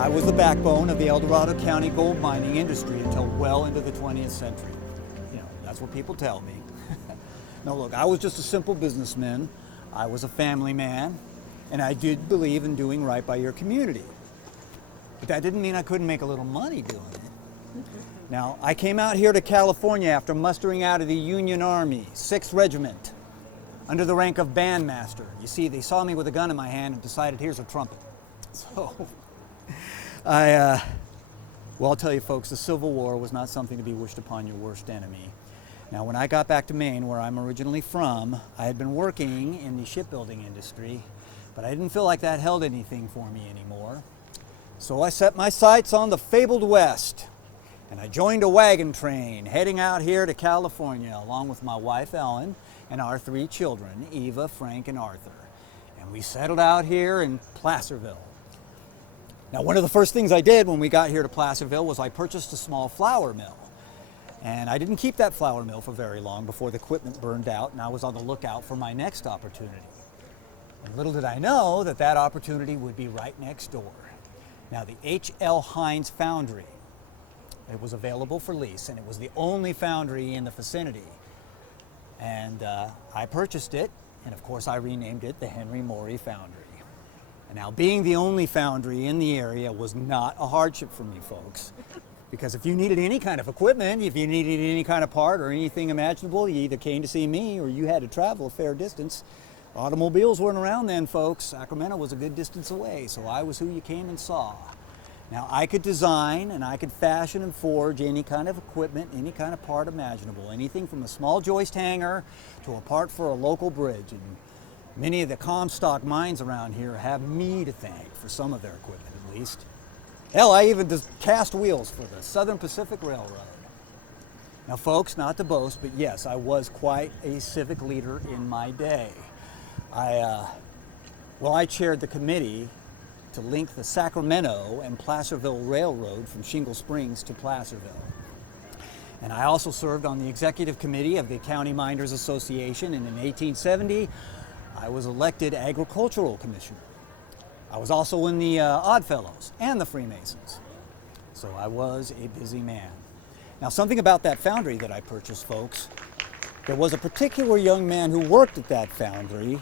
I was the backbone of the El Dorado County gold mining industry until well into the 20th century. You know, that's what people tell me. Now look, I was just a simple businessman. I was a family man, and I did believe in doing right by your community. But that didn't mean I couldn't make a little money doing it. Now, I came out here to California after mustering out of the Union Army, 6th Regiment, under the rank of bandmaster. You see, they saw me with a gun in my hand and decided, here's a trumpet. So, well, I'll tell you folks, the Civil War was not something to be wished upon your worst enemy. Now, when I got back to Maine, where I'm originally from, I had been working in the shipbuilding industry, but I didn't feel like that held anything for me anymore. So I set my sights on the fabled West, and I joined a wagon train heading out here to California, along with my wife, Ellen, and our 3 children, Eva, Frank, and Arthur. And we settled out here in Placerville. Now, one of the first things I did when we got here to Placerville was I purchased a small flour mill. And I didn't keep that flour mill for very long before the equipment burned out, and I was on the lookout for my next opportunity. And little did I know that that opportunity would be right next door. Now, the H.L. Hines Foundry, it was available for lease, and it was the only foundry in the vicinity. And I purchased it, and of course I renamed it the Henry Morey Foundry. And now, being the only foundry in the area was not a hardship for me, folks. Because if you needed any kind of equipment, if you needed any kind of part or anything imaginable, you either came to see me or you had to travel a fair distance. Automobiles weren't around then, folks. Sacramento was a good distance away, so I was who you came and saw. Now, I could design and I could fashion and forge any kind of equipment, any kind of part imaginable, anything from a small joist hanger to a part for a local bridge. And many of the Comstock mines around here have me to thank for some of their equipment, at least. Hell, I even cast wheels for the Southern Pacific Railroad. Now, folks, not to boast, but yes, I was quite a civic leader in my day. I chaired the committee to link the Sacramento and Placerville Railroad from Shingle Springs to Placerville. And I also served on the executive committee of the County Miners Association, and in 1870, I was elected agricultural commissioner. I was also in the Odd Fellows and the Freemasons. So I was a busy man. Now, something about that foundry that I purchased, folks, there was a particular young man who worked at that foundry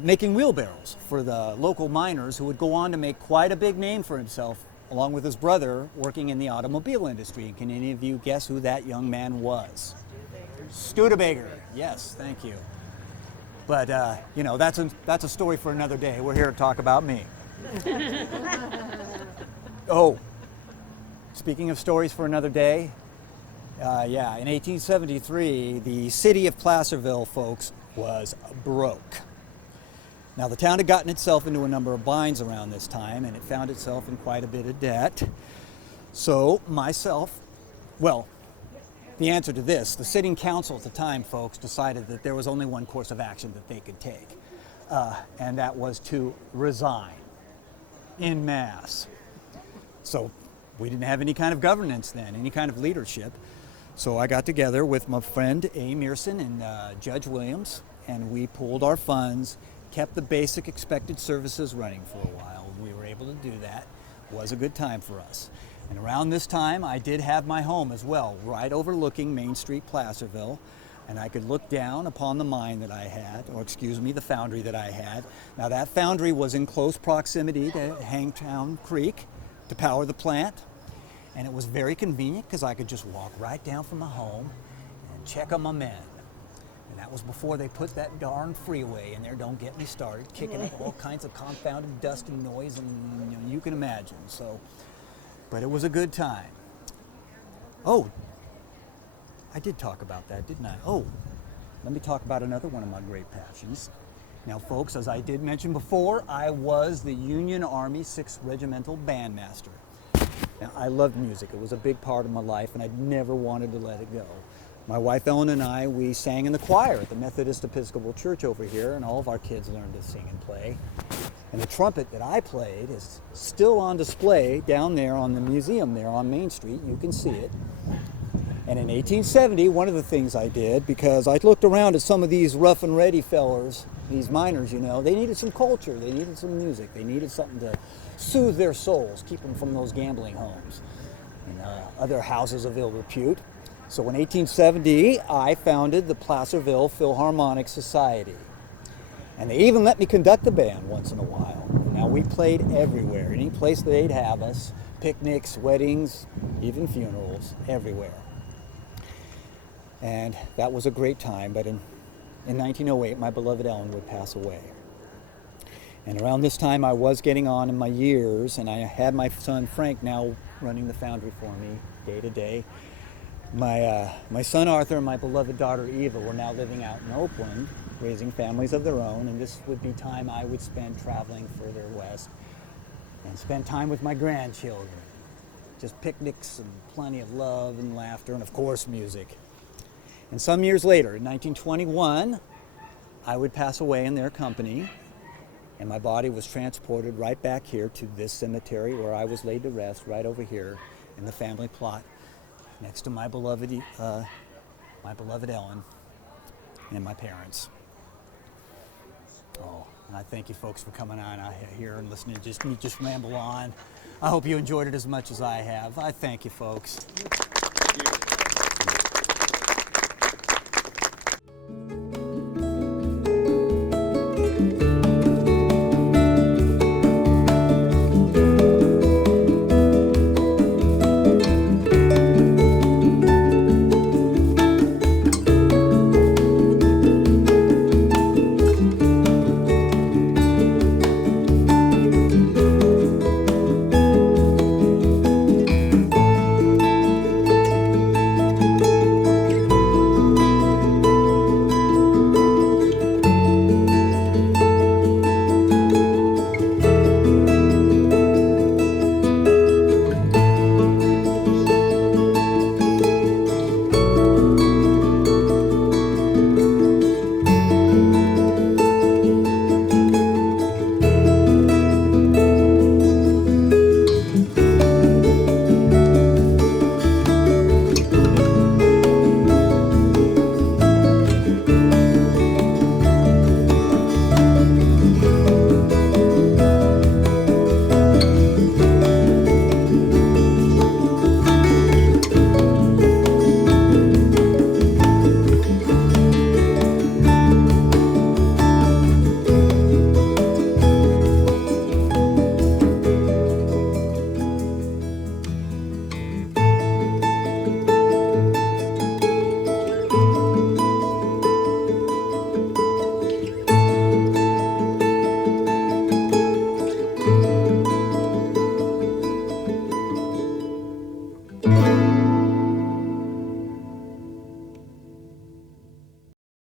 making wheelbarrows for the local miners who would go on to make quite a big name for himself, along with his brother working in the automobile industry. And can any of you guess who that young man was? Studebaker. Yes, thank you. But, you know, that's a story for another day. We're here to talk about me. Oh, speaking of stories for another day, in 1873, the city of Placerville, folks, was broke. Now, the town had gotten itself into a number of binds around this time, and it found itself in quite a bit of debt. So, the answer to this, the sitting council at the time, folks, decided that there was only one course of action that they could take, and that was to resign en masse. So we didn't have any kind of governance then, any kind of leadership. So I got together with my friend A. Mearson and Judge Williams, and we pooled our funds, kept the basic expected services running for a while. We were able to do that. It was a good time for us. And around this time, I did have my home as well, right overlooking Main Street, Placerville, and I could look down upon the mine that I had, the foundry that I had. Now, that foundry was in close proximity to Hangtown Creek to power the plant, and it was very convenient because I could just walk right down from my home and check on my men. And that was before they put that darn freeway in there, don't get me started, kicking up all kinds of confounded dust and noise, and you can imagine. But it was a good time. Oh, I did talk about that, didn't I? Oh, let me talk about another one of my great passions. Now, folks, as I did mention before, I was the Union Army 6th Regimental Bandmaster. Now, I loved music. It was a big part of my life, and I'd never wanted to let it go. My wife Ellen and I, we sang in the choir at the Methodist Episcopal Church over here, and all of our kids learned to sing and play. And the trumpet that I played is still on display down there on the museum there on Main Street. You can see it. And in 1870, one of the things I did, because I looked around at some of these rough and ready fellers, these miners, you know, they needed some culture, they needed some music, they needed something to soothe their souls, keep them from those gambling homes and other houses of ill repute. So in 1870, I founded the Placerville Philharmonic Society. And they even let me conduct the band once in a while. Now we played everywhere, any place they'd have us, picnics, weddings, even funerals, everywhere. And that was a great time, but in 1908, my beloved Ellen would pass away. And around this time, I was getting on in my years, and I had my son Frank now running the foundry for me day to day. My son Arthur and my beloved daughter Eva were now living out in Oakland, raising families of their own, and this would be time I would spend traveling further west and spend time with my grandchildren. Just picnics and plenty of love and laughter and, of course, music. And some years later, in 1921, I would pass away in their company, and my body was transported right back here to this cemetery where I was laid to rest, right over here in the family plot, next to my beloved Ellen and my parents. Oh, and I thank you folks for coming on out here and listening to me just ramble on. I hope you enjoyed it as much as I have. I thank you folks. Thank you.